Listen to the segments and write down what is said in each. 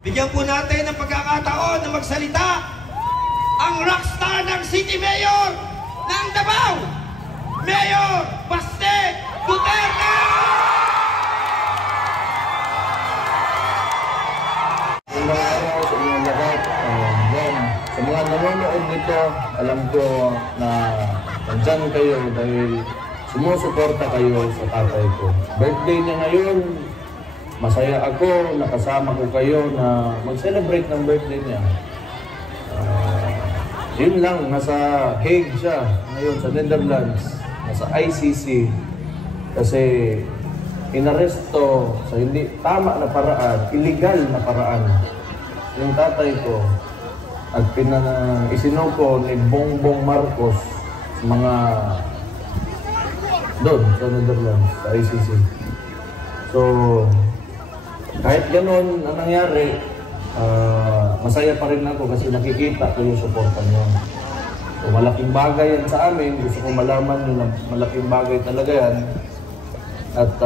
Bigyan po natin ng pagkakataon na magsalita ang rockstar ng City Mayor ng Davao, Mayor Baste Duterte! Magandang araw sa inyong lahat. Sa mga nanonood nito, alam ko na nandyan kayo dahil sumusuporta kayo sa tatay ko. Birthday niya ngayon. Masaya ako, nakasama ko kayo na mag-celebrate ng birthday niya. Yun lang, nasa Hague siya ngayon sa Netherlands, nasa ICC. Kasi inaresto sa hindi tama na paraan, illegal na paraan, yung tatay ko. At isinuko ni Bongbong Marcos sa mga doon sa Netherlands, sa ICC. So, kahit ganun ang nangyari, masaya pa rin ako kasi nakikita ko yung suporta niyo. So, malaking bagay yan sa amin. Gusto kong malaman nyo na malaking bagay talaga yan. At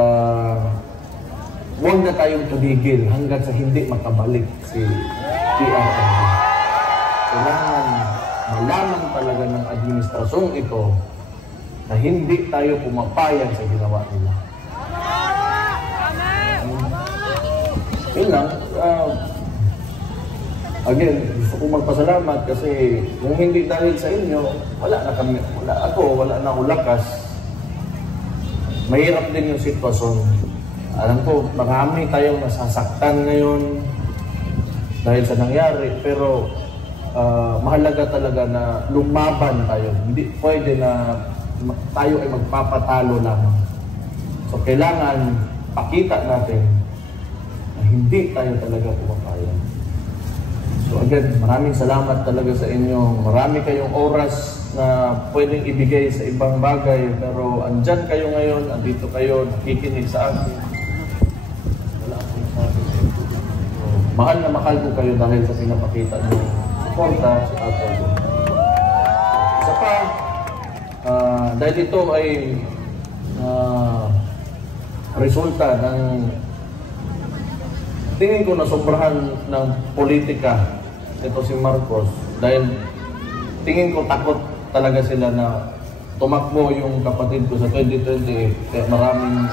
huwag na tayong tumigil hanggang sa hindi makabalik si PRRD. Kailangan malaman talaga ng administrasyong ito na hindi tayo pumapayag sa ginawa nila. Yun lang. Again, gusto kong magpasalamat kasi kung hindi dahil sa inyo, wala na akong lakas. Mahirap din yung sitwasyon. Alam ko, marami tayong nasasaktan ngayon dahil sa nangyari, pero mahalaga talaga na lumaban tayo. Hindi pwede na tayo ay magpapatalo lamang. So, kailangan pakita natin hindi tayo talaga pumapayag. So again, maraming salamat talaga sa inyo. Marami kayong oras na pwedeng ibigay sa ibang bagay, pero andyan kayo ngayon, andito kayo, nakikinig sa akin. Wala akong sabi. So, mahal na mahal ko kayo dahil sa pinapakita niyo suporta sa tatay ko. Isa pa, dahil ito ay resulta ng tingin ko na sobrahan ng politika ito si Marcos dahil tingin ko takot talaga sila na tumakbo yung kapatid ko sa 2028 kaya maraming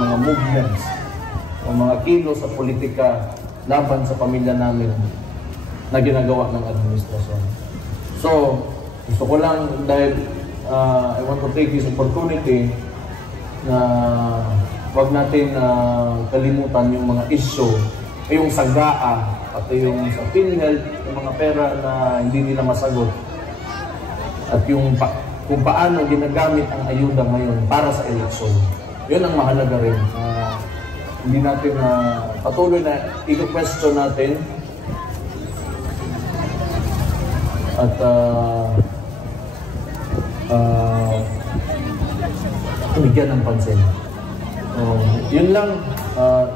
mga movements o mga kilos sa politika laban sa pamilya namin na ginagawa ng administrasyon. So, gusto ko lang dahil I want to take this opportunity na wag natin kalimutan yung mga issue, yung sagaa, pati yung sa PhilHealth, yung mga pera na hindi nila masagot, at yung kung paano ginagamit ang ayuda ngayon para sa eleksyon. Yun ang mahalaga rin. Hindi natin patuloy na i-question natin at bigyan ng pansin. Yun lang,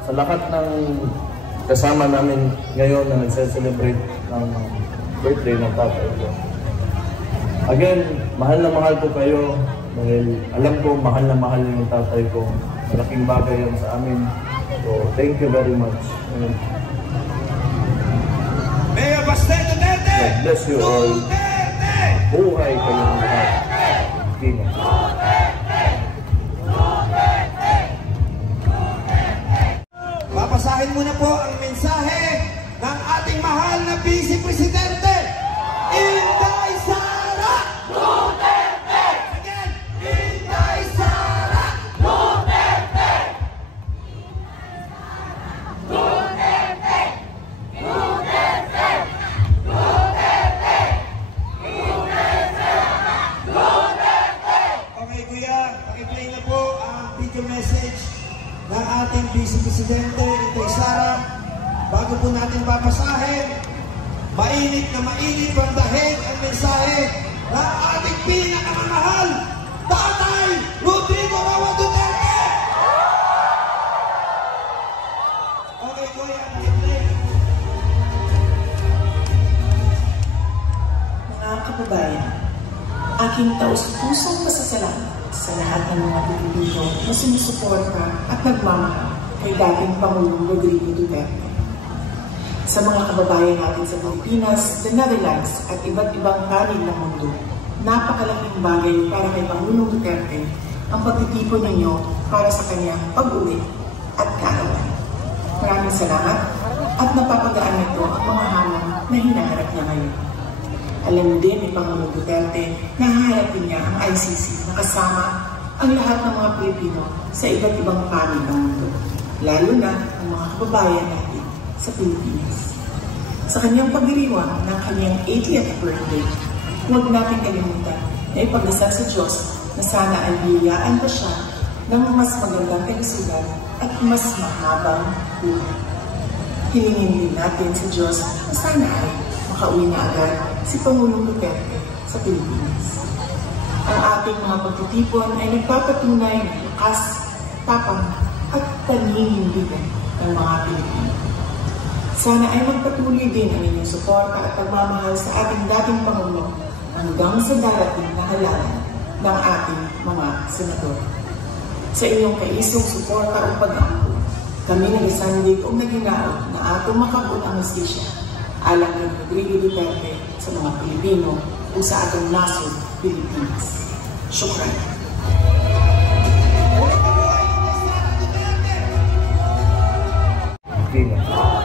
sa lahat ng kasama namin ngayon na nagse-celebrate ng birthday ng tatay ko. Again, mahal na mahal ko kayo dahil alam ko mahal na mahal yung tatay ko. Malaking bagay yan sa amin. So, thank you very much. Mayor Baste Duterte! God bless you all. Buhay kayong lahat. Papasahin muna po ang mensahe ng ating mahal na Vice Presidente, Inday Sara Duterte! Again, Inday Sara Duterte! Duterte! Duterte! Duterte! Duterte! Okay, kuya, pakiplay na po ang video message ng ating Vice Presidente, Inday Sara. Bago po natin papasahin, mainit na mainit from the head ang mensahe ng ating pinakamamahal, Tatay Rodrigo Roa Duterte! Okay, kuya, pakiplay. Mga kababayan, aking taus-pusong pasasalamat sa lahat ng mga Pilipino na sumusuporta at nagmamahal kay dating Pangulong Rodrigo Duterte. Sa mga kababayan natin sa Pilipinas, the Netherlands at iba't ibang panig ng mundo, napakalaking bagay para kay Pangulong Duterte ang pagtitipon ninyo para sa kanyang pag-uwi at kaarawan. Maraming salamat at napapagaan nito ang mga hamon na hinaharap niya ngayon. Alam din ni Pangulong Duterte na haharapin niya ang ICC na kasama ang lahat ng mga Pilipino sa iba't ibang panig ng mundo, lalo na ang mga kababayan natin sa Pilipinas. Sa kanyang pagdiriwang ng kanyang 80th birthday, huwag natin kalimutan na ipagdasal sa Diyos na sana ay biyayaan pa siya ng mas magandang kalusugan at mas mahabang buhay. Hilingin din natin sa Diyos na sana ay makauwi na agad si Pangulong Duterte sa Pilipinas. Ang ating mga pagtitipon ay nagpapatunay ng lakas, tapang at paninindigan ng mga Pilipino. Sana ay magpatuloy din ang inyong suporta at pagmamahal sa ating dating Pangulo hanggang sa darating na halalan ng ating mga senador. Sa inyong kaisong suporta at pag-aangkol, kami nag-isandig o naginao na atong makabuot ang hustisya alang kay Rodrigo Duterte sa mga Pilipino o sa atong nasod, Pilipinas. Syukran. Okay.